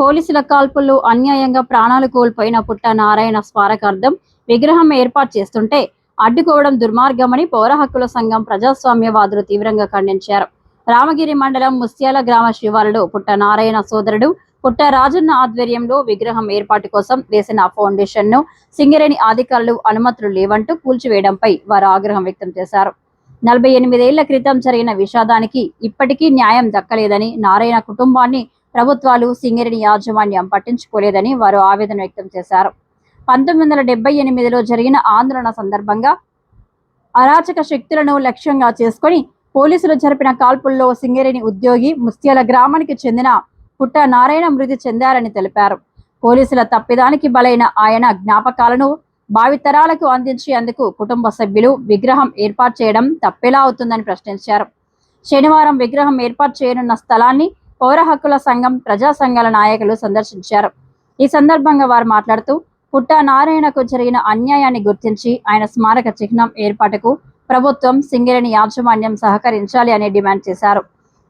పోలీసుల కాల్పుల్లో అన్యాయంగా ప్రాణాలు కోల్పోయిన పుట్ట నారాయణ స్మారకార్థం విగ్రహం ఏర్పాటు చేస్తుంటే అడ్డుకోవడం దుర్మార్గమని పౌర హక్కుల సంఘం ప్రజాస్వామ్యవాదులు తీవ్రంగా ఖండించారు. రామగిరి మండలం ముస్త్యాల గ్రామ శివారులో పుట్ట నారాయణ సోదరుడు పుట్ట రాజన్న ఆధ్వర్యంలో విగ్రహం ఏర్పాటు కోసం వేసిన ఫౌండేషన్ ను సింగరేణి అధికారులు అనుమతులు లేవంటూ కూల్చివేయడంపై వారు ఆగ్రహం వ్యక్తం చేశారు. 48 ఏళ్ల క్రితం జరిగిన విషాదానికి ఇప్పటికీ న్యాయం దక్కలేదని, నారాయణ కుటుంబాన్ని ప్రభుత్వాలు సింగరేణి యాజమాన్యం పట్టించుకోలేదని వారు ఆవేదన వ్యక్తం చేశారు. 1978లో జరిగిన ఆందోళన సందర్భంగా అరాచక శక్తులను లక్ష్యంగా చేసుకుని పోలీసులు జరిపిన కాల్పుల్లో సింగరేణి ఉద్యోగి ముస్త్యాల గ్రామానికి చెందిన పుట్ట నారాయణ మృతి చెందారని తెలిపారు. పోలీసుల తప్పిదానికి బలైన ఆయన జ్ఞాపకాలను భావితరాలకు అందించేందుకు కుటుంబ సభ్యులు విగ్రహం ఏర్పాటు చేయడం తప్పెలా అవుతుందని ప్రశ్నించారు. శనివారం విగ్రహం ఏర్పాటు చేయనున్న స్థలాన్ని పౌర హక్కుల సంఘం, ప్రజా సంఘాల నాయకులు సందర్శించారు. ఈ సందర్భంగా వారు మాట్లాడుతూ పుట్ట నారాయణకు జరిగిన అన్యాయాన్ని గుర్తించి ఆయన స్మారక చిహ్నం ఏర్పాటుకు ప్రభుత్వం, సింగరేణి యాజమాన్యం సహకరించాలి అని డిమాండ్ చేశారు.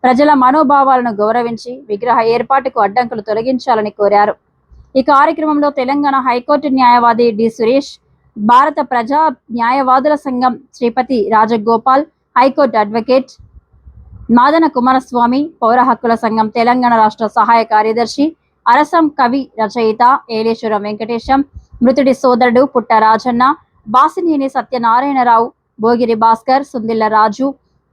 ప్రజల మనోభావాలను గౌరవించి విగ్రహ ఏర్పాటుకు అడ్డంకులు తొలగించాలని కోరారు. ఈ కార్యక్రమంలో తెలంగాణ హైకోర్టు న్యాయవాది డి సురేష్, భారత ప్రజా న్యాయవాదుల సంఘం శ్రీపతి రాజగోపాల్, హైకోర్టు అడ్వకేట్ మాదన కుమారస్వామి, పౌర హక్కుల సంఘం తెలంగాణ రాష్ట్ర సహాయ కార్యదర్శి అరసం కవి రచయిత ఏలేశ్వరం వెంకటేశం, మృతుడి సోదరుడు పుట్ట రాజన్న, బాసినేని సత్యనారాయణరావు, భోగిరి భాస్కర్, సుందిల్ల రాజు,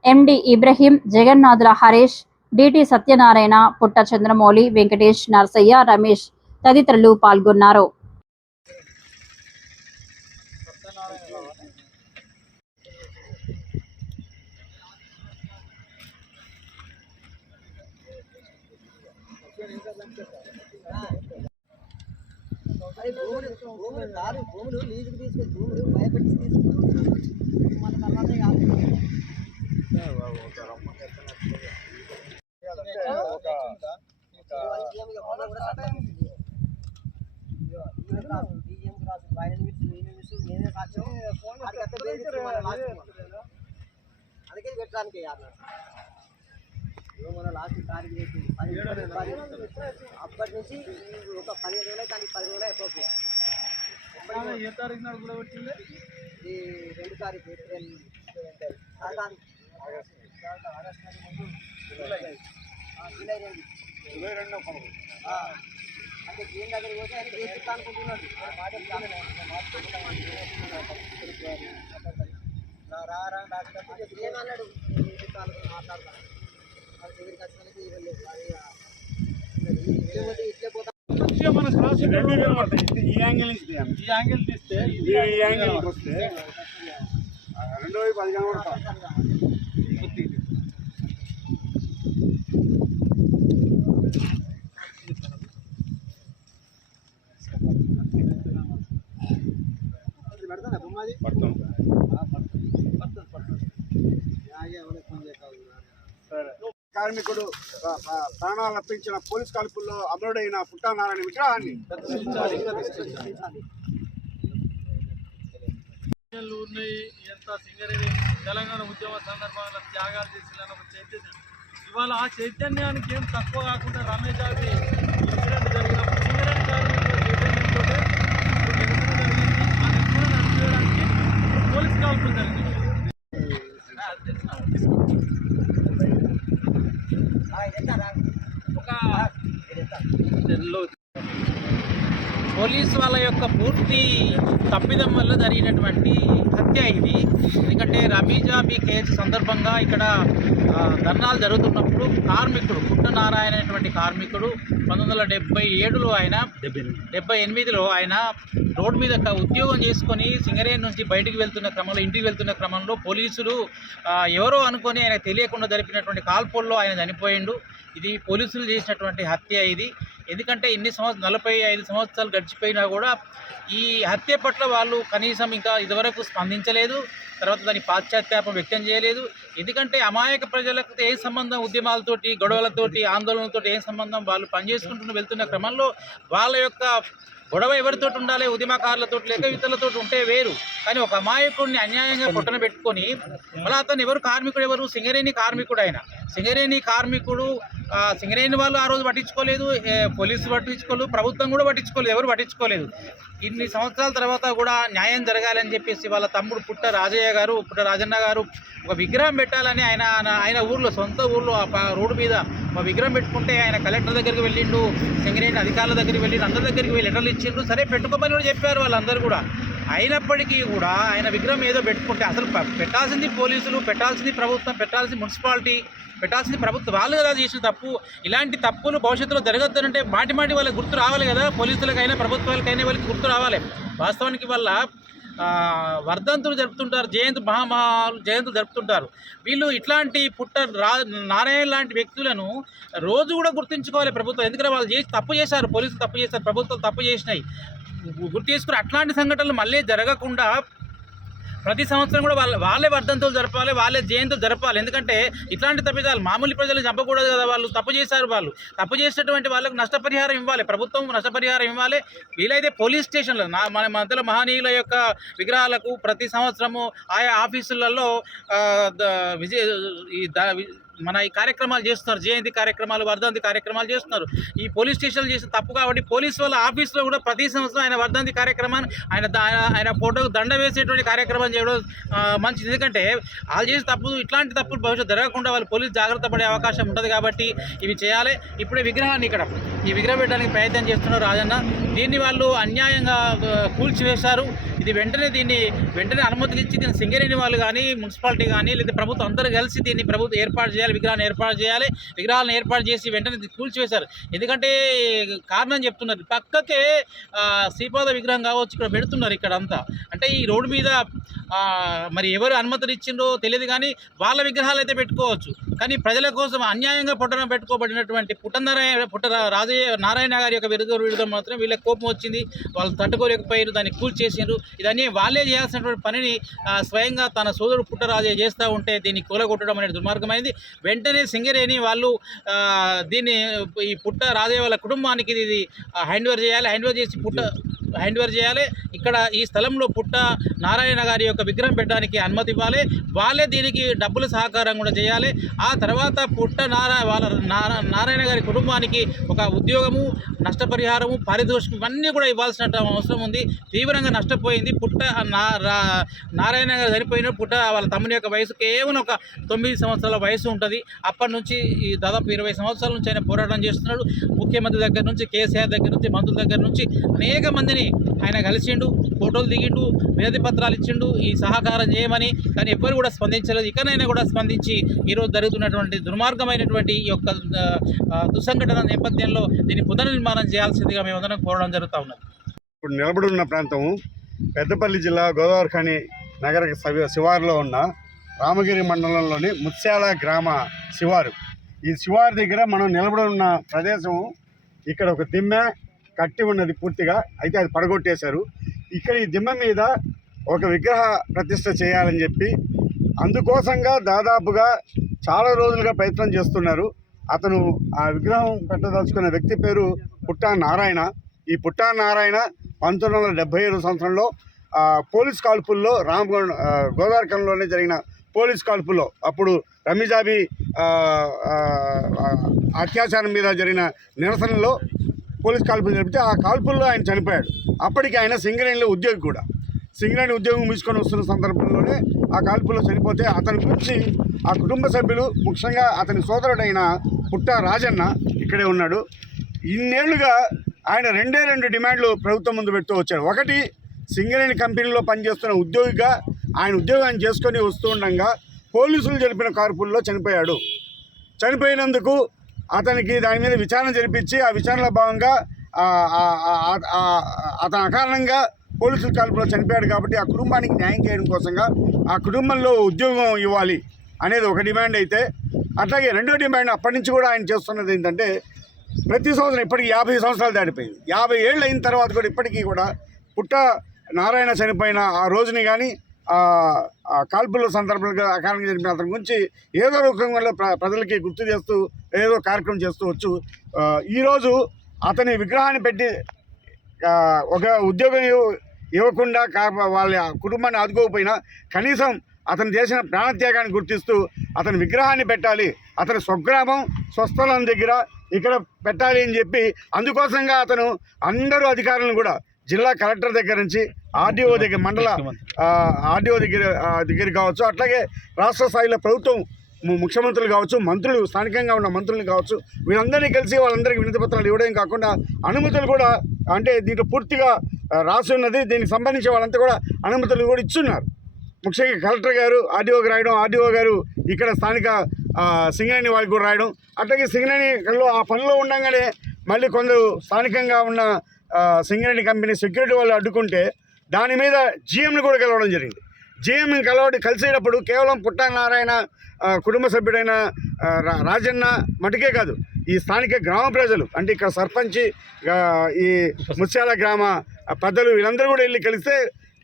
ఎండి ఇబ్రహీం, జగన్నాథుల హరీష్, డిటి సత్యనారాయణ, పుట్ట చంద్రమౌళి, వెంకటేష్, నర్సయ్య, రమేష్ తదితరులు పాల్గొన్నారు. భూములు లీజుకు తీసుకుని భూములు భయపెట్టి తీసుకుని మన తర్వాత అందుకే పెట్టడానికి మన లాస్ట్ తారీఖు చేసి అప్పటి నుంచి ఒక 15 రోజులు దానికి 10 రోజులు అయిపోతుంది. ఏ తారీఖు నాడు కూడా పెట్టింది? ఈ 2 తారీఖు ఏప్రిల్ జూలై 2 అంటే దీని దగ్గర పోతే ఆయన చేపిస్తా అనుకుంటున్నాడు. ఏమన్నాడు మాట్లాడతాను ఈ యాంగిల్ తీస్తే ఈ యాంగిల్ వస్తే రెండో వైపు అది కనబడతా. పెడతానా బొమ్మది కార్మికుడు ప్రాణాలు అర్పించిన పోలీస్ కాల్పుల్లో అమరుడైన పుట్ట నారాయణ విగ్రహాన్ని సింగరేణి తెలంగాణ ఉద్యమ సందర్భంలో త్యాగాలు చేసిన ఒక చైతన్యం ఇవాళ ఆ చైతన్యానికి ఏం తక్కువ కాకుండా రమేష్ జాతి ఇన్సిడెంట్ జరిగినప్పుడు సింగరేణి కార్మికుల చైతన్యంతో పోలీస్ కాల్పులు జరిగింది. పోలీసు వాళ్ళ యొక్క పూర్తి తప్పిదం వల్ల జరిగినటువంటి హత్య ఇది. ఎందుకంటే రమీజాబీ కేసు సందర్భంగా ఇక్కడ ధర్నాలు జరుగుతున్నప్పుడు కార్మికుడు పుట్ట నారాయణ అనేటువంటి కార్మికుడు 1977లో ఆయన 78లో ఆయన రోడ్డు మీద ఉద్యోగం చేసుకొని సింగరేణి నుంచి బయటికి వెళ్తున్న క్రమంలో ఇంటికి వెళ్తున్న క్రమంలో పోలీసులు ఎవరో అనుకొని ఆయన తెలియకుండా జరిపినటువంటి కాల్పుల్లో ఆయన చనిపోయిండు. ఇది పోలీసులు చేసినటువంటి హత్య ఇది. ఎందుకంటే 45 సంవత్సరాలు గడిచిపోయినా కూడా ఈ హత్య పట్ల వాళ్ళు కనీసం ఇంకా ఇదివరకు స్పందించలేదు. తర్వాత దాని పాశ్చాత్యాపం వ్యక్తం చేయలేదు. ఎందుకంటే అమాయక ప్రజలకు ఏ సంబంధం, ఉద్యమాలతోటి, గొడవలతోటి, ఆందోళనలతోటి ఏ సంబంధం, వాళ్ళు పనిచేసుకుంటూ వెళ్తున్న క్రమంలో వాళ్ళ యొక్క గొడవ ఎవరితో ఉండాలి, ఉద్యమకారులతో లేక ఇతరులతో ఉంటే వేరు. కానీ ఒక అమాయకుడిని అన్యాయంగా పొట్టన పెట్టుకొని మళ్ళీ అతను ఎవరు కార్మికుడు, ఎవరు సింగరేణి కార్మికుడు. ఆయన సింగరేణి కార్మికుడు. సింగరేణి వాళ్ళు ఆ రోజు పట్టించుకోలేదు, పోలీసులు పట్టించుకోలేదు, ప్రభుత్వం కూడా పట్టించుకోలేదు, ఎవరు పట్టించుకోలేదు. ఇన్ని సంవత్సరాల తర్వాత కూడా న్యాయం జరగాలని చెప్పేసి వాళ్ళ తమ్ముడు పుట్ట రాజన్న గారు ఒక విగ్రహం పెట్టాలని ఆయన ఊర్లో, సొంత ఊర్లో రోడ్డు మీద ఒక విగ్రహం పెట్టుకుంటే ఆయన కలెక్టర్ దగ్గరికి వెళ్ళిండు, సింగరేణి అధికారుల దగ్గరికి వెళ్ళి అందరి దగ్గరికి వెళ్ళి లెటర్లు ఇచ్చిండు. సరే పెట్టుకోమని కూడా చెప్పారు వాళ్ళందరూ కూడా. అయినప్పటికీ కూడా ఆయన విగ్రహం ఏదో పెట్టుకుంటే అసలు పెట్టాల్సింది పోలీసులు, పెట్టాల్సింది ప్రభుత్వం, పెట్టాల్సింది మున్సిపాలిటీ, పెట్టాల్సింది ప్రభుత్వం. వాళ్ళు కదా చేసిన తప్పు. ఇలాంటి తప్పులు భవిష్యత్తులో జరగద్దంటే మాటి వాళ్ళకి గుర్తు రావాలి కదా, పోలీసులకైనా ప్రభుత్వాలకైనా వాళ్ళకి గుర్తు రావాలి. వాస్తవానికి వల్ల వర్ధంతులు జరుపుతుంటారు, జయంతులు జరుపుతుంటారు. వీళ్ళు ఇట్లాంటి నారాయణ లాంటి వ్యక్తులను రోజు కూడా గుర్తుంచుకోవాలి ప్రభుత్వం. ఎందుకంటే వాళ్ళు తప్పు చేశారు, పోలీసులు తప్పు చేశారు, ప్రభుత్వాలు తప్పు చేసినాయి. గుర్తు చేసుకుని అట్లాంటి సంఘటనలు మళ్ళీ జరగకుండా ప్రతి సంవత్సరం కూడా వాళ్ళే వర్ధంతులు జరపాలి, వాళ్ళే జయంతులు జరపాలి. ఎందుకంటే ఇట్లాంటి తప్పిదాలు మామూలు ప్రజలు చంపకూడదు కదా. వాళ్ళు తప్పు చేశారు, వాళ్ళు తప్పు చేసినటువంటి వాళ్ళకు నష్టపరిహారం ఇవ్వాలి, ప్రభుత్వం నష్టపరిహారం ఇవ్వాలి. వీలైతే పోలీస్ స్టేషన్లో మన మధ్యలో మహనీయుల యొక్క విగ్రహాలకు ప్రతి సంవత్సరము ఆయా ఆఫీసులలో మన ఈ కార్యక్రమాలు చేస్తున్నారు, జయంతి కార్యక్రమాలు, వర్ధంతి కార్యక్రమాలు చేస్తున్నారు. ఈ పోలీస్ స్టేషన్లు చేసిన తప్పు కాబట్టి పోలీసు వాళ్ళ ఆఫీస్లో కూడా ప్రతి సంవత్సరం ఆయన వర్ధంతి కార్యక్రమాన్ని ఆయన ఫోటోకు దండ వేసేటువంటి కార్యక్రమం చేయడం మంచిది. ఎందుకంటే వాళ్ళు చేసిన తప్పు, ఇట్లాంటి తప్పులు భవిష్యత్తు జరగకుండా వాళ్ళు పోలీసు జాగ్రత్త పడే అవకాశం ఉంటుంది కాబట్టి ఇవి చేయాలి. ఇప్పుడే విగ్రహాన్ని ఈ విగ్రహం పెట్టడానికి ప్రయత్నం చేస్తున్నారు రాజన్న. దీన్ని వాళ్ళు అన్యాయంగా కూల్చివేశారు. ఇది వెంటనే అనుమతులు ఇచ్చి దీన్ని సింగరేణి వాళ్ళు కానీ, మున్సిపాలిటీ కానీ, లేదా ప్రభుత్వం అందరూ కలిసి దీన్ని ప్రభుత్వం ఏర్పాటు చేయాలి, విగ్రహాన్ని ఏర్పాటు చేసి వెంటనే కూల్చివేశారు. ఎందుకంటే కారణం చెప్తున్నారు, పక్కకే శ్రీపాద విగ్రహం కావచ్చు ఇక్కడ పెడుతున్నారు. ఇక్కడ అంతా అంటే ఈ రోడ్డు మీద మరి ఎవరు అనుమతులు ఇచ్చిండ్రో తెలియదు, కానీ వాళ్ళ విగ్రహాలు అయితే పెట్టుకోవచ్చు. కానీ ప్రజల కోసం అన్యాయంగా పెట్టుకోబడినటువంటి నారాయణ గారి యొక్క విరుద్ధం మాత్రం వీళ్ళకి కోపం వచ్చింది, వాళ్ళు తట్టుకోలేకపోయారు, దాన్ని కూల్చేసారు. ఇదన్నీ వాళ్ళే చేయాల్సినటువంటి పనిని స్వయంగా తన సోదరుడు పుట్టరాజయ్య చేస్తూ ఉంటే దీన్ని కూలగొట్టడం అనేది దుర్మార్గమైనది. వెంటనే సింగరేణి వాళ్ళు దీన్ని ఈ పుట్ట రాజయ్య వాళ్ళ కుటుంబానికి ఇది హ్యాండ్ ఓవర్ చేయాలి. ఇక్కడ ఈ స్థలంలో పుట్ట నారాయణ గారి యొక్క విగ్రహం పెట్టడానికి అనుమతి ఇవ్వాలి. వాళ్ళే దీనికి డబ్బుల సహకారం కూడా చేయాలి. ఆ తర్వాత పుట్ట నారాయణ గారి కుటుంబానికి ఒక ఉద్యోగము, నష్టపరిహారము, పారితోషికం ఇవన్నీ కూడా ఇవ్వాల్సిన అవసరం ఉంది. తీవ్రంగా నష్టపోయింది పుట్ట నారాయణ గారు చనిపోయిన పుట్ట వాళ్ళ తమ్ముని యొక్క వయసు కేవలం ఒక 9 సంవత్సరాల వయసు ఉంటుంది. అప్పటి నుంచి ఈ దాదాపు 20 సంవత్సరాల నుంచి ఆయన పోరాటం చేస్తున్నాడు. ముఖ్యమంత్రి దగ్గర నుంచి, కేసీఆర్ దగ్గర నుంచి, మంత్రుల దగ్గర నుంచి అనేక మందిని ఆయన కలిసిండు, ఫోటోలు దిగిండు, వినతి పత్రాలు ఇచ్చిండు ఈ సహకారం చేయమని. కానీ ఎవ్వరు కూడా స్పందించలేదు. ఇకనైనా కూడా స్పందించి ఈరోజు జరుగుతున్నటువంటి దుర్మార్గమైనటువంటి ఈ యొక్క దుస్సంఘటన నేపథ్యంలో దీన్ని పునర్నిర్మాణం చేయాల్సిందిగా మేమందరం కోరడం జరుగుతూ ఉన్నది. ఇప్పుడు నిలబడి ఉన్న ప్రాంతం పెద్దపల్లి జిల్లా గోదావరిఖని నగర శివారులో ఉన్న రామగిరి మండలంలోని ముత్యాల గ్రామ శివారు. ఈ శివారు దగ్గర మనం నిలబడి ఉన్న ప్రదేశం, ఇక్కడ ఒక దిమ్మె కట్టి ఉన్నది పూర్తిగా, అయితే అది పడగొట్టేశారు. ఇక్కడ ఈ దిమ్మె మీద ఒక విగ్రహ ప్రతిష్ఠ చేయాలని చెప్పి అందుకోసంగా దాదాపుగా చాలా రోజులుగా ప్రయత్నం చేస్తున్నారు. అతను ఆ విగ్రహం పెట్టదలుచుకున్న వ్యక్తి పేరు పుట్టా నారాయణ. ఈ పుట్టా నారాయణ 1977 సంవత్సరంలో పోలీస్ కాల్పుల్లో గోదావరిఖనిలోనే జరిగిన పోలీస్ కాల్పుల్లో, అప్పుడు రమీజాబీ అత్యాచారం మీద జరిగిన నిరసనలో పోలీస్ కాల్పులు జరిపితే ఆ కాల్పుల్లో ఆయన చనిపోయాడు. అప్పటికి ఆయన సింగరేణిలో ఉద్యోగి కూడా. సింగరేణి ఉద్యోగం ముసుకొని వస్తున్న సందర్భంలోనే ఆ కాల్పుల్లో చనిపోతే అతని గురించి ఆ కుటుంబ సభ్యులు, ముఖ్యంగా అతని సోదరుడైన పుట్ట రాజన్న ఇక్కడే ఉన్నాడు. ఇన్నేళ్లుగా ఆయన 2 డిమాండ్లు ప్రభుత్వం ముందు పెడుతూ వచ్చాడు. ఒకటి, సింగరేణి కంపెనీలో పనిచేస్తున్న ఉద్యోగిగా ఆయన ఉద్యోగాన్ని చేసుకొని వస్తూ ఉండగా పోలీసులు జరిపిన కాల్పుల్లో చనిపోయాడు. చనిపోయినందుకు అతనికి దాని మీద విచారణ జరిపించి ఆ విచారణలో భాగంగా అతను అకారణంగా పోలీసుల కాల్పులో చనిపోయాడు కాబట్టి ఆ కుటుంబానికి న్యాయం చేయడం కోసంగా ఆ కుటుంబంలో ఉద్యోగం ఇవ్వాలి అనేది ఒక డిమాండ్ అయితే, అట్లాగే రెండో డిమాండ్ అప్పటి నుంచి కూడా ఆయన చేస్తున్నది ఏంటంటే, ప్రతి సంవత్సరం ఇప్పటికి 50 సంవత్సరాలు దాటిపోయింది, 50 ఏళ్ళు అయిన తర్వాత కూడా ఇప్పటికీ కూడా పుట్ట నారాయణ చనిపోయిన ఆ రోజుని కానీ కాల్పుల సందర్భంగా అకాలంగా జరిపిన అతని గురించి ఏదో రూపంలో ప్రజలకి గుర్తు చేస్తూ ఏదో కార్యక్రమం చేస్తూ వచ్చు. ఈరోజు అతని విగ్రహాన్ని పెట్టి ఒక ఉద్యోగం ఇవ్వకుండా వాళ్ళ కుటుంబాన్ని ఆదుకోకపోయినా కనీసం అతను చేసిన ప్రాణత్యాగాన్ని గుర్తిస్తూ అతని విగ్రహాన్ని పెట్టాలి, అతని స్వగ్రామం స్వస్థలం దగ్గర ఇక్కడ పెట్టాలి అని చెప్పి అందుకోసంగా అతను అందరూ అధికారులను కూడా జిల్లా కలెక్టర్ దగ్గర నుంచి ఆర్డీఓ దగ్గర మండల ఆర్డీఓ దగ్గర కావచ్చు, అట్లాగే రాష్ట్ర స్థాయిలో ప్రభుత్వం ముఖ్యమంత్రులు కావచ్చు, మంత్రులు స్థానికంగా ఉన్న మంత్రులు కావచ్చు, వీళ్ళందరినీ కలిసి వాళ్ళందరికీ వినతి పత్రాలు ఇవ్వడం కాకుండా అనుమతులు కూడా అంటే దీంట్లో పూర్తిగా రాసి ఉన్నది, దీనికి సంబంధించి వాళ్ళంతా కూడా అనుమతులు కూడా ఇచ్చున్నారు. ముఖ్యంగా కలెక్టర్ గారు ఆర్డీఓకి రాయడం, ఆర్డీఓ గారు ఇక్కడ స్థానిక సింగరేణి వాళ్ళకి కూడా రాయడం, అట్లాగే సింగరేణిలో ఆ పనిలో ఉండగానే మళ్ళీ కొందరు స్థానికంగా ఉన్న సింగరేణి కంపెనీ సెక్యూరిటీ వాళ్ళు అడ్డుకుంటే దాని మీద జీఎంని కూడా కలవడం జరిగింది. జీఎంని కలిసేటప్పుడు కేవలం పుట్టా నారాయణ కుటుంబ సభ్యుడైన రాజన్న మటుకే కాదు, ఈ స్థానిక గ్రామ ప్రజలు అంటే ఇక్కడ సర్పంచి, ఈ ముత్యాల గ్రామ పెద్దలు వీళ్ళందరూ కూడా వెళ్ళి కలిస్తే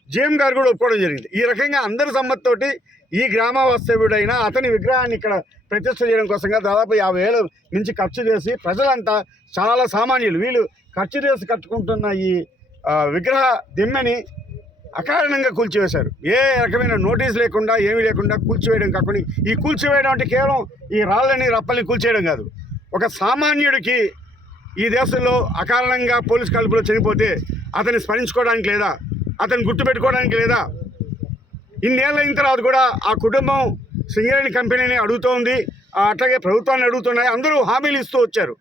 జీఎం గారు కూడా ఒప్పుకోవడం జరిగింది. ఈ రకంగా అందరి సమ్మతితోటి ఈ గ్రామ వాస్తవ్యుడైన అతని విగ్రహాన్ని ఇక్కడ ప్రతిష్ఠ చేయడం కోసంగా దాదాపు 50,000 నుంచి ఖర్చు చేసి ప్రజలంతా చాలా సామాన్యులు వీళ్ళు ఖర్చు చేసి కట్టుకుంటున్న ఈ విగ్రహ దిమ్మెని అకారణంగా కూల్చివేశారు. ఏ రకమైన నోటీస్ లేకుండా ఏమీ లేకుండా కూల్చివేయడం కాకుండా, ఈ కూల్చివేయడం అంటే కేవలం ఈ రాళ్ళని రప్పల్ని కూల్చేయడం కాదు. ఒక సామాన్యుడికి ఈ దేశంలో అకారణంగా పోలీస్ కాల్పులో చనిపోతే అతన్ని స్మరించుకోవడానికి లేదా, అతన్ని గుర్తుపెట్టుకోవడానికి లేదా? ఇన్నేళ్ళ అయిన తర్వాత కూడా ఆ కుటుంబం సింగరేణి కంపెనీని అడుగుతోంది, అట్లాగే ప్రభుత్వాన్ని అడుగుతున్నాయి. అందరూ హామీలు ఇస్తూ వచ్చారు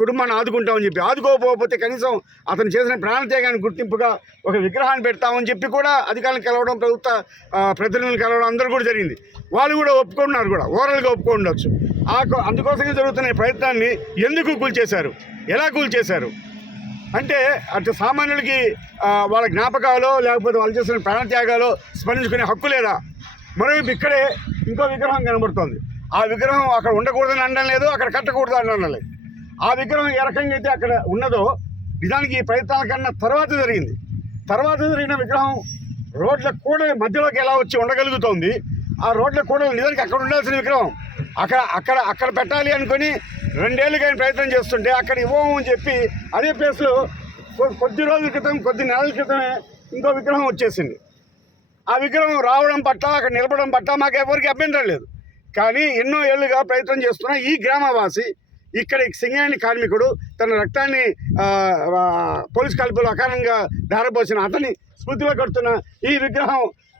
కుటుంబాన్ని ఆదుకుంటామని చెప్పి. ఆదుకోకపోతే కనీసం అతను చేసిన ప్రాణత్యాగాన్ని గుర్తింపుగా ఒక విగ్రహాన్ని పెడతామని చెప్పి కూడా అధికారులను కలవడం, ప్రభుత్వ ప్రతినిధులను కలవడం అందరూ కూడా జరిగింది. వాళ్ళు కూడా ఒప్పుకున్నారు, కూడా ఓవరాల్గా ఒప్పుకోండొచ్చు. అందుకోసమే జరుగుతున్న ప్రయత్నాన్ని ఎందుకు కూల్చేశారు, ఎలా కూల్చేశారు అంటే అటు సామాన్యులకి వాళ్ళ జ్ఞాపకాలు లేకపోతే వాళ్ళు చేసిన ప్రాణత్యాగాలు స్మరించుకునే హక్కు లేదా? మరోవైపు ఇక్కడే ఇంకో విగ్రహం కనబడుతోంది. ఆ విగ్రహం అక్కడ ఉండకూడదని అనడం లేదు, అక్కడ కట్టకూడదు అనడం లేదు. ఆ విగ్రహం ఏ రకంగా అయితే అక్కడ ఉన్నదో నిజానికి ఈ ప్రయత్నాల కన్నా తర్వాత జరిగిన విగ్రహం రోడ్ల కూడా మధ్యలోకి ఎలా వచ్చి ఉండగలుగుతోంది? ఆ రోడ్ల కూడా నిజానికి అక్కడ ఉండాల్సిన విగ్రహం అక్కడ పెట్టాలి అనుకుని 2 ఏళ్ళుగా ప్రయత్నం చేస్తుంటే అక్కడ ఇవ్వము అని చెప్పి అదే ప్లేస్లో కొద్ది రోజుల క్రితం, కొద్ది నెలల క్రితమే ఇంకో విగ్రహం వచ్చేసింది. ఆ విగ్రహం రావడం పట్ల, అక్కడ నిలబడడం పట్ల మాకు ఎవరికి అభ్యంతరం లేదు. కానీ ఎన్నో ఏళ్ళుగా ప్రయత్నం చేస్తున్న ఈ గ్రామవాసి, ఇక్కడ సింగరేణి కార్మికుడు తన రక్తాన్ని పోలీస్ కాల్పులు అకారణంగా ధారపోసిన అతని స్మృతిలో కడుతున్న ఈ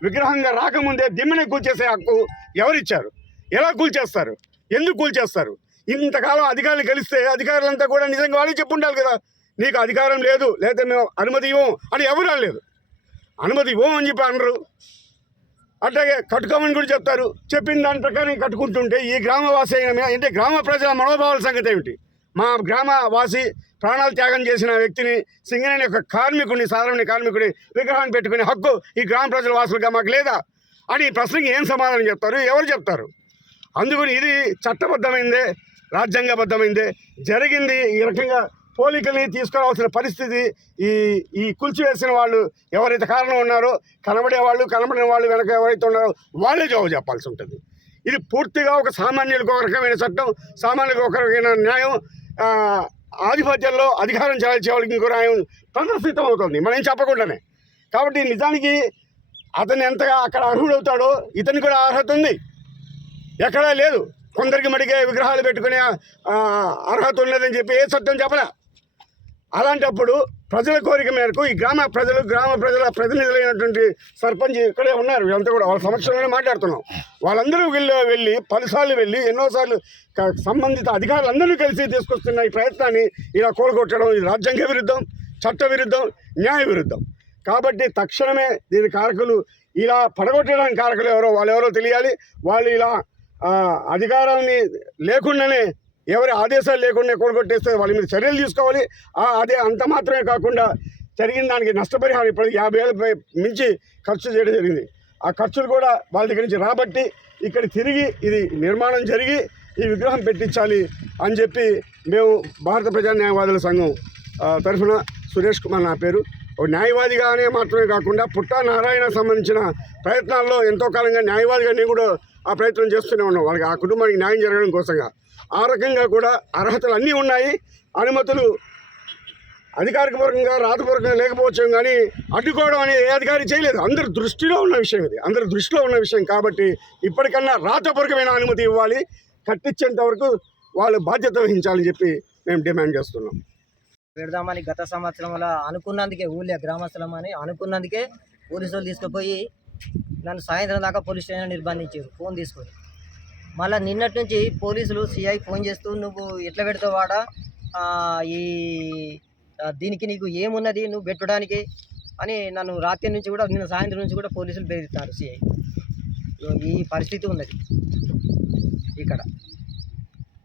విగ్రహంగా రాకముందే దిమ్మెని కూల్చేసే హక్కు ఎవరిచ్చారు? ఎలా కూల్చేస్తారు? ఎందుకు కూల్చేస్తారు? ఇంతకాలం అధికారులు కలిస్తే అధికారులంతా కూడా నిజంగా వాళ్ళు చెప్పు ఉండాలి కదా, నీకు అధికారం లేదు లేదా మేము అనుమతి ఇవ్వం అని ఎవరు అనలేదు. అనుమతి ఇవ్వం అని చెప్పి అనరు, అట్లాగే కట్టుకోమని కూడా చెప్తారు. చెప్పిన దాని ప్రకారం కట్టుకుంటుంటే ఈ గ్రామవాసి అయిన అంటే గ్రామ ప్రజల మనోభావాల సంగతి ఏమిటి? మా గ్రామవాసి ప్రాణాలు త్యాగం చేసిన వ్యక్తిని, సింగరేణి యొక్క కార్మికుడిని, సాధారణ కార్మికుడి విగ్రహాన్ని పెట్టుకునే హక్కు ఈ గ్రామ ప్రజల వాసులుగా మాకు లేదా అని ఈ ప్రశ్నకి ఏం సమాధానం చెప్తారు? ఎవరు చెప్తారు? అందుకని ఇది చట్టబద్ధమైందే, రాజ్యాంగబద్ధమైందే జరిగింది. ఈ రకంగా పోలికల్ని తీసుకురావాల్సిన పరిస్థితి ఈ కూల్చివేసిన వాళ్ళు ఎవరైతే కారణం ఉన్నారో, కనబడిన వాళ్ళు వెనక ఎవరైతే ఉన్నారో వాళ్ళే జవాబు చెప్పాల్సి ఉంటుంది. ఇది పూర్తిగా ఒక సామాన్యులకు ఒక రకమైన చట్టం, సామాన్యులకు ఒక రకమైన న్యాయం, ఆధిపత్యంలో అధికారం చెలాయించే వాళ్ళకి ఇంకో న్యాయం ప్రదర్శితం అవుతుంది మనం చెప్పకుండానే. కాబట్టి నిజానికి అతను ఎంతగా అక్కడ అర్హుడవుతాడో ఇతనికి కూడా అర్హత ఉంది, ఎక్కడా లేదు. కొందరికి మడిగే విగ్రహాలు పెట్టుకునే అర్హత ఉన్నదని చెప్పి ఏ చట్టం చెప్పలే. అలాంటప్పుడు ప్రజల కోరిక మేరకు ఈ గ్రామ ప్రజల ప్రతినిధులైనటువంటి సర్పంచ్ ఇక్కడే ఉన్నారు, వీళ్ళంతా కూడా వాళ్ళ సమక్షంలోనే మాట్లాడుతున్నాం. వాళ్ళందరూ వెళ్ళి పలుసార్లు వెళ్ళి ఎన్నోసార్లు సంబంధిత అధికారులందరూ కలిసి తీసుకొస్తున్న ఈ ప్రయత్నాన్ని ఇలా కూలగొట్టడం ఇది రాజ్యాంగ విరుద్ధం, చట్ట విరుద్ధం, న్యాయ విరుద్ధం. కాబట్టి తక్షణమే దీని కారకులు, ఇలా పడగొట్టడానికి కారకులు వాళ్ళెవరో తెలియాలి. వాళ్ళు ఇలా అధికారాన్ని లేకుండానే, ఎవరి ఆదేశాలు లేకుండా కూడగొట్టేస్తే వాళ్ళ మీద చర్యలు తీసుకోవాలి. అదే అంత మాత్రమే కాకుండా జరిగిన దానికి నష్టపరిహారం ఇప్పుడు 50,000 మించి ఖర్చు చేయడం జరిగింది. ఆ ఖర్చులు కూడా వాళ్ళ దగ్గర నుంచి రాబట్టి ఇక్కడ తిరిగి ఇది నిర్మాణం జరిగి ఈ విగ్రహం పెట్టించాలి అని చెప్పి మేము భారత ప్రజా న్యాయవాదుల సంఘం తరఫున సురేష్ కుమార్ నా పేరు, ఒక న్యాయవాదిగానే మాత్రమే కాకుండా పుట్టా నారాయణ సంబంధించిన ప్రయత్నాల్లో ఎంతో కాలంగా న్యాయవాదిగా నేను కూడా ఆ ప్రయత్నం చేస్తూనే ఉన్నాం. వాళ్ళకి ఆ కుటుంబానికి న్యాయం జరగడం కోసంగా ఆ రకంగా కూడా అర్హతలు అన్నీ ఉన్నాయి. అనుమతులు అధికారికపూర్వకంగా రాతపూర్వకంగా లేకపోవచ్చు కానీ అడ్డుకోవడం అనేది ఏ అధికారి చేయలేదు. అందరి దృష్టిలో ఉన్న విషయం ఇది, అందరి దృష్టిలో ఉన్న విషయం కాబట్టి ఇప్పటికన్నా రాతపూర్వకమైన అనుమతి ఇవ్వాలి. కట్టించేంత వరకు వాళ్ళు బాధ్యత వహించాలని చెప్పి మేము డిమాండ్ చేస్తున్నాం. పెడదామని గత సంవత్సరంలో అనుకున్నందుకే ఊళ్ళో గ్రామస్తులమని అనుకున్నందుకే పోలీసు వాళ్ళు తీసుకుపోయి నన్ను సాయంత్రం దాకా పోలీస్ స్టేషన్ నిర్బంధించారు ఫోన్ తీసుకొని. మళ్ళీ నిన్నటి నుంచి పోలీసులు సిఐ ఫోన్ చేస్తూ నువ్వు ఎట్లా పెడతావు వాడ ఈ దీనికి నీకు ఏమున్నది నువ్వు పెట్టడానికి అని నన్ను రాత్రి నుంచి కూడా నిన్న సాయంత్రం నుంచి కూడా పోలీసులు బెదిరిస్తారు సిఐ. ఈ పరిస్థితి ఉన్నది ఇక్కడ.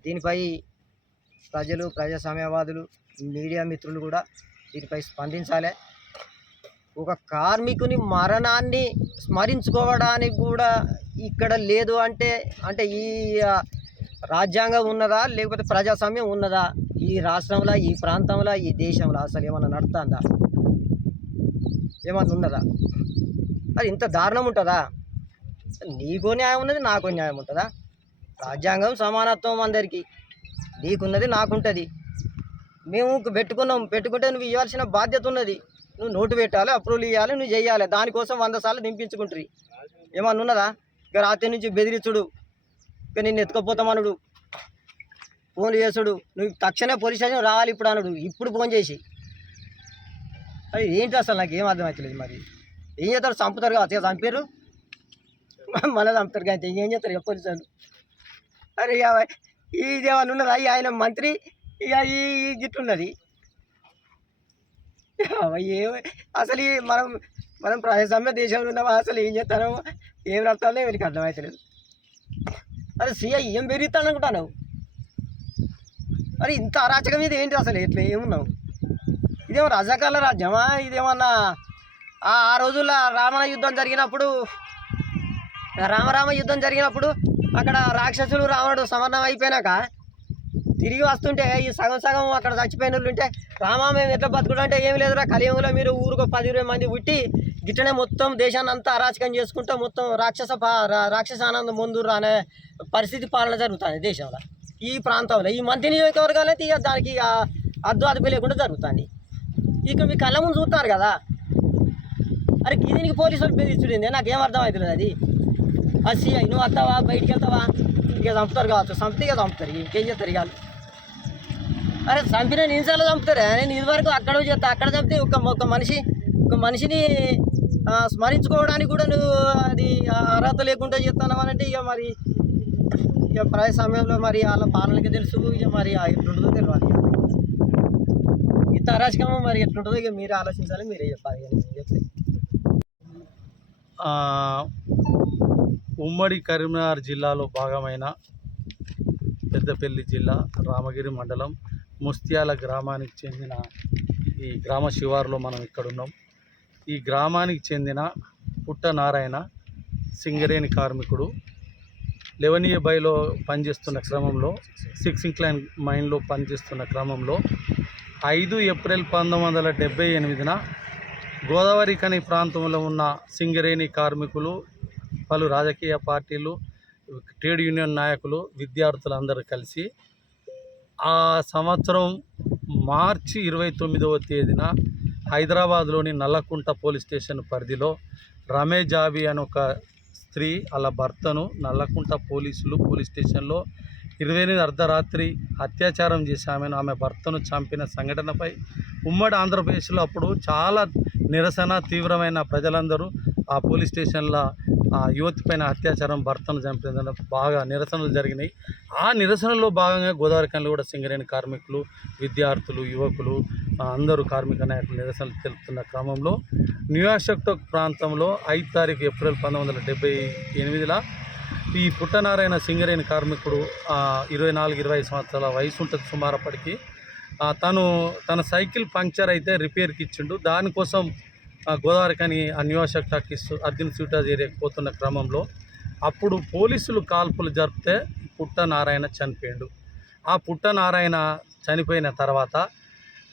దీనిపై ప్రజలు, ప్రజాస్వామ్యవాదులు, మీడియా మిత్రులు కూడా దీనిపై స్పందించాలి. ఒక కార్మికుని మరణాన్ని స్మరించుకోవడానికి కూడా ఇక్కడ లేదు అంటే ఈ రాజ్యాంగం ఉన్నదా లేకపోతే ప్రజాస్వామ్యం ఉన్నదా ఈ రాష్ట్రంలో, ఈ ప్రాంతంలో, ఈ దేశంలో అసలు ఏమన్నా నడుస్తుందా, ఏమన్నా ఉన్నదా? అది ఇంత దారుణం ఉంటుందా? నీకో న్యాయం ఉన్నది, నాకో న్యాయం ఉంటుందా? రాజ్యాంగం సమానత్వం అందరికీ, నీకున్నది నాకుంటుంది. మేము పెట్టుకుంటే నువ్వు ఇవ్వాల్సిన బాధ్యత ఉన్నది. నువ్వు నోటు పెట్టాలి, అప్రూవల్ ఇవ్వాలి, నువ్వు చేయాలి. దానికోసం 100 సార్లు దింపించుకుంటుంది. ఏమన్నా ఉన్నదా? ఇక రాత్రి నుంచి బెదిరించుడు, ఇక నిన్ను ఎత్తుకపోతామనుడు, ఫోన్లు చేసుడు, నువ్వు తక్షణమే పోలీస్ స్టేషన్ రావాలి ఇప్పుడు అనుడు, ఇప్పుడు ఫోన్ చేసి. అది ఏంటి అసలు నాకు ఏం అర్థమవుతలేదు. మరి ఏం చేస్తారు? చంపుతారు కావచ్చు, చంపారు మళ్ళీ చంపుతారు కానీ ఏం చేస్తారు ఇక పోలీసు వాళ్ళు? అరే ఇదేమన్నా ఉన్నదా? ఆయన మంత్రి ఇక ఈ గిట్టున్నది. అసలు మనం ప్రజాస్వామ్య దేశంలో ఉన్నామా? అసలు ఏం చేస్తానో ఏం నడుతుందో వీరికి అర్థమవుతలేదు. అరే సిఐ ఏం పెరుగుతాను అనుకుంటాను? మరి ఇంత అరాచకం మీద ఏంటి అసలు? ఎట్లా ఏమున్నావు? ఇదేమో రజాకాల రాజ్యమా? ఇదేమన్నా ఆ రోజుల్లో రామ యుద్ధం జరిగినప్పుడు అక్కడ రాక్షసులు రావణుడు సమన్వయం అయిపోయినాక తిరిగి వస్తుంటే ఈ సగం అక్కడ చచ్చిపోయిన వాళ్ళు ఉంటే రామా మేము ఎట్లా బతుకుడు అంటే ఏమి లేదురా, కలియుగంలో మీరు ఊరుకు 10-20 మంది పుట్టి గిట్టనే మొత్తం దేశాన్ని అంతా అరాచకం చేసుకుంటూ మొత్తం రాక్షసానందం ముందురు అనే పరిస్థితి పాలన జరుగుతుంది దేశంలో, ఈ ప్రాంతంలో. ఈ మంత్రి నియోజకవర్గాలు అయితే ఇక దానికి అదుపు లేకుండా జరుగుతుంది. ఇక మీ కళ్ళ ముందు చూస్తారు కదా. అరే దీనికి పోలీసులు బెదిరించుడింది, నాకేం అర్థం అవుతుంది. అది సిఐ నువ్వు వస్తావా, బయటికి వెళ్తావా, ఇక చంపుతారు కావచ్చు, చంపితే ఇక చంపుతారు, ఇంకేం చేస్తారు ఇక. అరే చంపిన నిమిషాలు చంపుతారే. నేను ఇదివరకు అక్కడ చంపితే ఒక మనిషిని స్మరించుకోవడానికి కూడా నువ్వు అది అర్హత లేకుండా చేస్తున్నావు అంటే ఇక ప్రజాస్వామ్యంలో మరి వాళ్ళ పాలనకి తెలుసు. ఇక మరి ఎట్లుంటుందో తెలియాలి. ఇంత అరాచకమో మరి ఎట్లుంటుందో ఇక మీరు ఆలోచించాలి, మీరే చెప్పాలి. చెప్తే ఉమ్మడి కరీంనగర్ జిల్లాలో భాగమైన పెద్దపల్లి జిల్లా రామగిరి మండలం ముస్త్యాల గ్రామానికి చెందిన ఈ గ్రామ శివారులో మనం ఇక్కడ ఉన్నాం. ఈ గ్రామానికి చెందిన పుట్ట నారాయణ సింగరేణి కార్మికుడు లెవెనియా బైలో పనిచేస్తున్న క్రమంలో, 6 ఇంక్లైన్ మైన్లో పనిచేస్తున్న క్రమంలో 5 ఏప్రిల్ 1978న గోదావరి ఖని ప్రాంతంలో ఉన్న సింగరేణి కార్మికులు, పలు రాజకీయ పార్టీలు, ట్రేడ్ యూనియన్ నాయకులు, విద్యార్థులు అందరూ కలిసి ఆ సంవత్సరం మార్చి 29వ తేదీన హైదరాబాద్లోని నల్లకుంట పోలీస్ స్టేషన్ పరిధిలో రమేష్ జాబీ అని ఒక స్త్రీ అలా భర్తను నల్లకుంట పోలీస్ స్టేషన్లో 28 అర్ధరాత్రి అత్యాచారం చేసి ఆమె భర్తను చంపిన సంఘటనపై ఉమ్మడి ఆంధ్రప్రదేశ్లో అప్పుడు చాలా నిరసన, తీవ్రమైన ప్రజలందరూ ఆ పోలీస్ స్టేషన్లో ఆ యువతి పైన అత్యాచారం, భర్తను చంపిన బాగా నిరసనలు జరిగినాయి. ఆ నిరసనలో భాగంగా గోదావరి ఖనిలో కూడా సింగరేణి కార్మికులు, విద్యార్థులు, యువకులు అందరూ కార్మిక నాయకులు నిరసనలు తెలుపుతున్న క్రమంలో న్యూయార్క్ ప్రాంతంలో 5 తారీఖు ఏప్రిల్ 1978లో ఈ పుట్టనారాయణ సింగరేణి కార్మికుడు 24-25 సంవత్సరాల వయసు ఉంటుంది సుమారప్పటికి. తన సైకిల్ పంక్చర్ అయితే రిపేర్కి ఇచ్చిండు. దానికోసం గోదావరి ఖని న్యూయార్క్ టాకీస్ అర్జున్ స్వీటాజ్ ఏరియాకి పోతున్న క్రమంలో అప్పుడు పోలీసులు కాల్పులు జరిపితే పుట్టనారాయణ చనిపోయాడు. ఆ పుట్టనారాయణ చనిపోయిన తర్వాత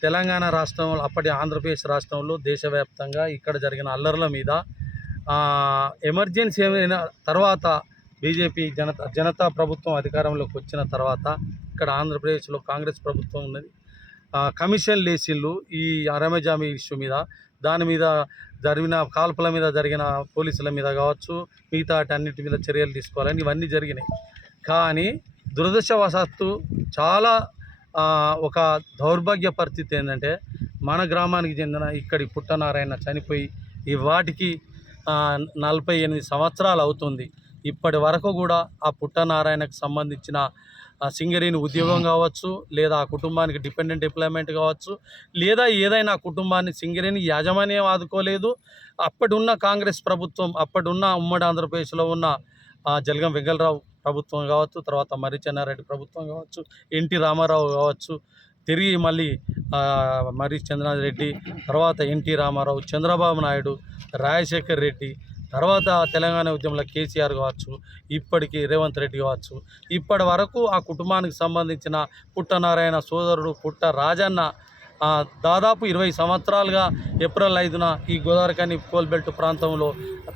తెలంగాణ రాష్ట్రంలో, అప్పటి ఆంధ్రప్రదేశ్ రాష్ట్రంలో దేశవ్యాప్తంగా ఇక్కడ జరిగిన అల్లర్ల మీద ఎమర్జెన్సీ అయిన తర్వాత బీజేపీ జనతా ప్రభుత్వం అధికారంలోకి వచ్చిన తర్వాత ఇక్కడ ఆంధ్రప్రదేశ్లో కాంగ్రెస్ ప్రభుత్వం ఉన్నది. కమిషన్ లేసిళ్ళు ఈ రమేజామి ఇష్యూ మీద. దాని మీద జరిగిన కాల్పుల మీద జరిగిన పోలీసుల మీద కావచ్చు, మిగతా అన్నిటి మీద చర్యలు తీసుకోవాలని ఇవన్నీ జరిగినాయి. కానీ దురదృష్టవశాత్తు చాలా ఒక దౌర్భాగ్య పరిస్థితి ఏంటంటే, మన గ్రామానికి చెందిన ఇక్కడి పుట్టనారాయణ చనిపోయి ఈ వాటికి 48 సంవత్సరాలు అవుతుంది. ఇప్పటి వరకు కూడా ఆ పుట్టనారాయణకు సంబంధించిన సింగరేణి ఉద్యోగం కావచ్చు, లేదా ఆ కుటుంబానికి డిపెండెంట్ ఎంప్లాయ్మెంట్ కావచ్చు, లేదా ఏదైనా కుటుంబాన్ని సింగరేణి యాజమాన్యం ఆదుకోలేదు. అప్పటిన్న కాంగ్రెస్ ప్రభుత్వం, అప్పటిన్న ఉమ్మడి ఆంధ్రప్రదేశ్లో ఉన్న జలగం వెంగళరావు ప్రభుత్వం కావచ్చు, తర్వాత మర్రి చెన్నారెడ్డి ప్రభుత్వం కావచ్చు, ఎన్టీ రామారావు కావచ్చు, తిరిగి మళ్ళీ మర్రి చంద్రారెడ్డి, తర్వాత ఎన్టీ రామారావు, చంద్రబాబు నాయుడు, రాజశేఖర్ రెడ్డి, తర్వాత తెలంగాణ ఉద్యమంలో కేసీఆర్ కావచ్చు, ఇప్పటికీ రేవంత్ రెడ్డి కావచ్చు, ఇప్పటి వరకు ఆ కుటుంబానికి సంబంధించిన పుట్టనారాయణ సోదరుడు పుట్ట రాజన్న దాదాపు 20 సంవత్సరాలుగా ఏప్రిల్ 5న ఈ గోదావరిఖని కోల్బెల్ట్ ప్రాంతంలో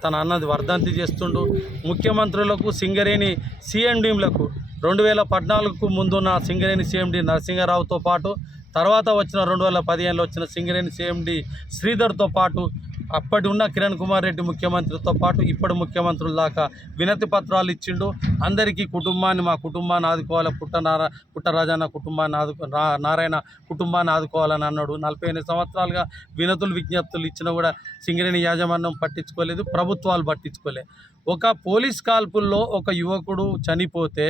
తన అన్నది వర్ధంతి చేస్తుండు. ముఖ్యమంత్రులకు, సింగరేణి సీఎండీలకు 2014కు ముందున్న సింగరేణి సీఎండీ నరసింహారావుతో పాటు, తర్వాత వచ్చిన 2015లో వచ్చిన సింగరేణి సీఎండీ శ్రీధర్తో పాటు, అప్పటి ఉన్న కిరణ్ కుమార్ రెడ్డి ముఖ్యమంత్రితో పాటు ఇప్పటి ముఖ్యమంత్రుల దాకా వినతి పత్రాలు ఇచ్చిండు. అందరికీ మా కుటుంబాన్ని ఆదుకోవాలి, పుట్టరాజన్న కుటుంబాన్ని నారాయణ కుటుంబాన్ని ఆదుకోవాలని అన్నాడు. 48 సంవత్సరాలుగా విజ్ఞప్తులు ఇచ్చినా కూడా సింగరేణి యాజమాన్యం పట్టించుకోలేదు, ప్రభుత్వాలు పట్టించుకోలేదు. ఒక పోలీస్ కాల్పుల్లో ఒక యువకుడు చనిపోతే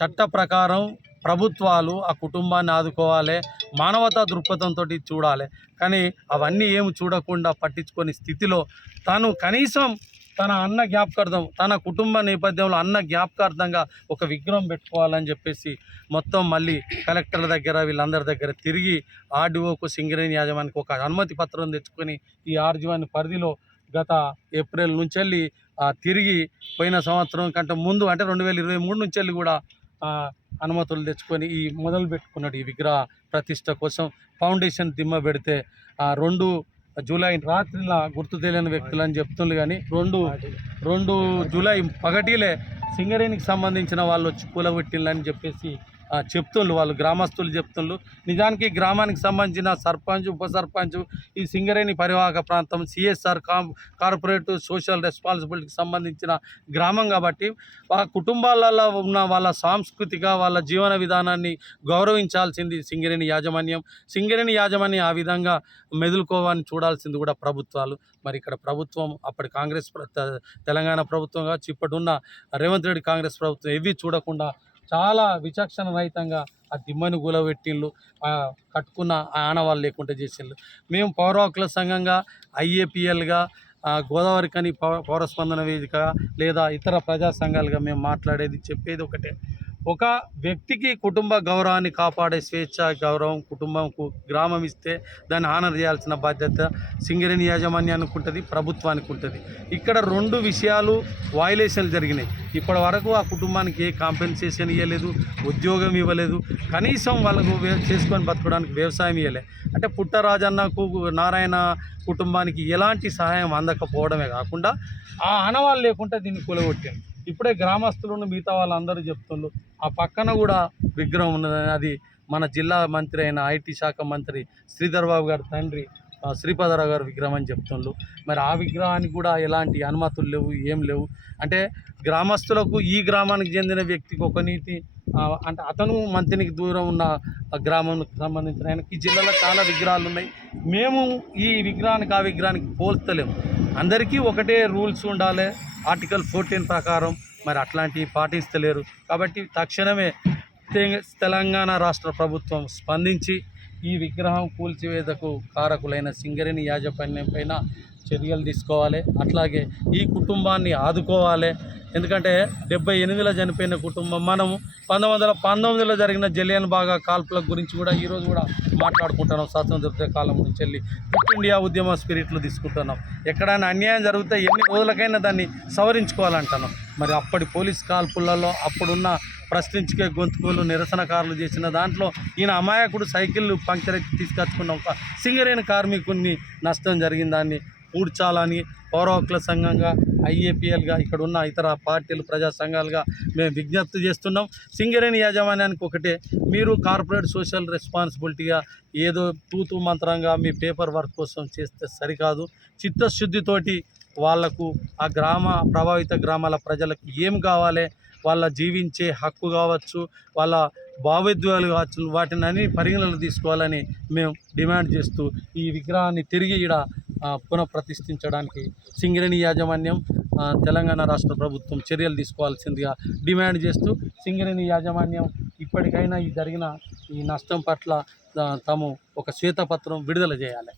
చట్ట ప్రకారం ప్రభుత్వాలు ఆ కుటుంబాన్ని ఆదుకోవాలి, మానవతా దృక్పథంతో చూడాలి. కానీ అవన్నీ ఏమి చూడకుండా పట్టించుకొని స్థితిలో తాను కనీసం తన అన్న జ్ఞాపకార్థం, తన కుటుంబ నేపథ్యంలో అన్న జ్ఞాపకార్థంగా ఒక విగ్రహం పెట్టుకోవాలని చెప్పేసి మొత్తం మళ్ళీ కలెక్టర్ల దగ్గర వీళ్ళందరి దగ్గర తిరిగి ఆర్డీఓకు, సింగరేణి యాజమానికి ఒక అనుమతి పత్రం తెచ్చుకొని ఈ ఆర్జీవాని పరిధిలో గత ఏప్రిల్ నుంచి వెళ్ళి తిరిగి పోయిన సంవత్సరం కంటే ముందు అంటే 2023 నుంచి వెళ్ళి కూడా అనుమతులు తెచ్చుకొని ఈ మొదలు పెట్టుకున్నాడు. ఈ విగ్రహ ప్రతిష్ట కోసం ఫౌండేషన్ దిమ్మ పెడితే 2 జూలై రాత్రిలో గుర్తు తెలియని వ్యక్తులు అని చెప్తుండ్రు. కానీ 2 జూలై పగటిలే సింగరేణికి సంబంధించిన వాళ్ళు వచ్చి కూలగొట్టిందని చెప్పేసి చెప్తుండ్రు, వాళ్ళు గ్రామస్తులు చెప్తుండ్రు. నిజానికి గ్రామానికి సంబంధించిన సర్పంచ్, ఉప సర్పంచ్, ఈ సింగరేణి పరివాహక ప్రాంతం CSR కార్పొరేట్ సోషల్ రెస్పాన్సిబిలిటీకి సంబంధించిన గ్రామం కాబట్టి ఆ కుటుంబాలలో ఉన్న వాళ్ళ సాంస్కృతిక, వాళ్ళ జీవన విధానాన్ని గౌరవించాల్సింది సింగరేణి యాజమాన్యం. సింగరేణి యాజమాన్యం ఆ విధంగా మెదులుకోవాలని చూడాల్సింది కూడా ప్రభుత్వాలు. మరి ఇక్కడ ప్రభుత్వం, అప్పటి కాంగ్రెస్ తెలంగాణ ప్రభుత్వం కావచ్చు, ఇప్పటి ఉన్న రేవంత్ రెడ్డి కాంగ్రెస్ ప్రభుత్వం ఇవి చూడకుండా చాలా విచక్షణ రహితంగా ఆ దిమ్మని గులబెట్టిళ్ళు, కట్టుకున్న ఆనవాళ్ళు లేకుండా చేసిండ్రు. మేము పౌర హక్కుల సంఘంగా, IAPLగా, గోదావరిఖని పౌర స్పందన వేదిక లేదా ఇతర ప్రజా సంఘాలుగా మేము మాట్లాడేది, చెప్పేది ఒకటే. ఒక వ్యక్తికి కుటుంబ గౌరవాన్ని కాపాడే స్వేచ్ఛ, గౌరవం కుటుంబంకు గ్రామం ఇస్తే దాన్ని ఆనర్ చేయాల్సిన బాధ్యత సింగరేణి యాజమాన్యానికి ఉంటుంది, ప్రభుత్వానికి ఉంటుంది. ఇక్కడ 2 విషయాలు వయలేషన్లు జరిగినాయి. ఇప్పటి వరకు ఆ కుటుంబానికి ఏ కాంపెన్సేషన్ ఇవ్వలేదు, ఉద్యోగం ఇవ్వలేదు, కనీసం వాళ్ళకు చేసుకొని బతకడానికి వ్యవసాయం ఇవ్వలే. అంటే పుట్టరాజన్నకు, నారాయణ కుటుంబానికి ఎలాంటి సహాయం అందకపోవడమే కాకుండా ఆ ఆనవాళ్ళు లేకుండా దీన్ని కూలగొట్టింది. ఇప్పుడే గ్రామస్తులను మిగతా వాళ్ళందరూ చెప్తుండ్రు, ఆ పక్కన కూడా విగ్రహం ఉన్నదని. అది మన జిల్లా మంత్రి అయిన IT శాఖ మంత్రి శ్రీధర్ బాబు గారి తండ్రి శ్రీపాదరావు గారి విగ్రహం అని చెప్తుండ్రు. మరి ఆ విగ్రహానికి కూడా ఎలాంటి అనుమతులు లేవు, ఏం లేవు. అంటే గ్రామస్తులకు, ఈ గ్రామానికి చెందిన వ్యక్తికి ఒక నీతి, అంటే అతను మంత్రికి దూరం ఉన్న గ్రామానికి సంబంధించిన ఆయనకి ఈ జిల్లాలో చాలా విగ్రహాలు ఉన్నాయి. మేము ఈ విగ్రహానికి ఆ విగ్రహానికి పోల్చలేము. అందరికీ ఒకటే రూల్స్ ఉండాలి, ఆర్టికల్ 14 ప్రకారం. మరి అట్లాంటివి పాటిస్తలేరు. కాబట్టి తక్షణమే తెలంగాణ రాష్ట్ర ప్రభుత్వం స్పందించి ఈ విగ్రహం కూల్చివేతకు కారకులైన సింగరేణి యాజమాన్యం పైన చర్యలు తీసుకోవాలి. అట్లాగే ఈ కుటుంబాన్ని ఆదుకోవాలి. ఎందుకంటే 78లో చనిపోయిన కుటుంబం. మనము 1919లో జరిగిన జలియన్ బాగా కాల్పుల గురించి కూడా ఈరోజు కూడా మాట్లాడుకుంటున్నాం. స్వాతంత్ర కాలం నుంచి వెళ్ళి క్విట్ ఇండియా ఉద్యమ స్పిరిట్లు తీసుకుంటున్నాం. ఎక్కడైనా అన్యాయం జరిగితే ఎన్ని రోజులకైనా దాన్ని సవరించుకోవాలంటున్నాం. మరి అప్పటి పోలీస్ కాల్పులలో అప్పుడున్న ప్రశ్నించుకే గొంతుకులు, నిరసనకారులు చేసిన దాంట్లో ఈయన అమాయకుడు సైకిల్ పంక్చర్ ఎత్తి తీసుకొచ్చుకున్న ఒక సింగరేణి కార్మికుడిని నష్టం జరిగిందాన్ని పూడ్చాలని పౌర హక్కుల సంఘంగా ఐఏపీఎల్గా ఇక్కడ ఉన్న ఇతర పార్టీలు ప్రజా సంఘాలుగా మేము విజ్ఞప్తి చేస్తున్నాం. సింగరేణి యాజమాన్యానికి ఒకటే, మీరు కార్పొరేట్ సోషల్ రెస్పాన్సిబిలిటీగా ఏదో తూతూ మంత్రంగా మీ పేపర్ వర్క్ కోసం చేస్తే సరికాదు. చిత్తశుద్ధితోటి వాళ్లకు ఆ ప్రభావిత గ్రామాల ప్రజలకు ఏం కావాలి, వాళ్ళ జీవించే హక్కు కావచ్చు, వాళ్ళ భావోద్వేగాలు కావచ్చు, వాటిని అన్ని పరిగణనలు తీసుకోవాలని మేము డిమాండ్ చేస్తూ ఈ విగ్రహాన్ని తిరిగి ఇక్కడ పునఃప్రతిష్ఠించడానికి సింగరేణి యాజమాన్యం, తెలంగాణ రాష్ట్ర ప్రభుత్వం చర్యలు తీసుకోవాల్సిందిగా డిమాండ్ చేస్తూ, సింగరేణి యాజమాన్యం ఇప్పటికైనా ఈ జరిగిన ఈ నష్టం పట్ల తాము ఒక శ్వేతపత్రం విడుదల చేయాలి.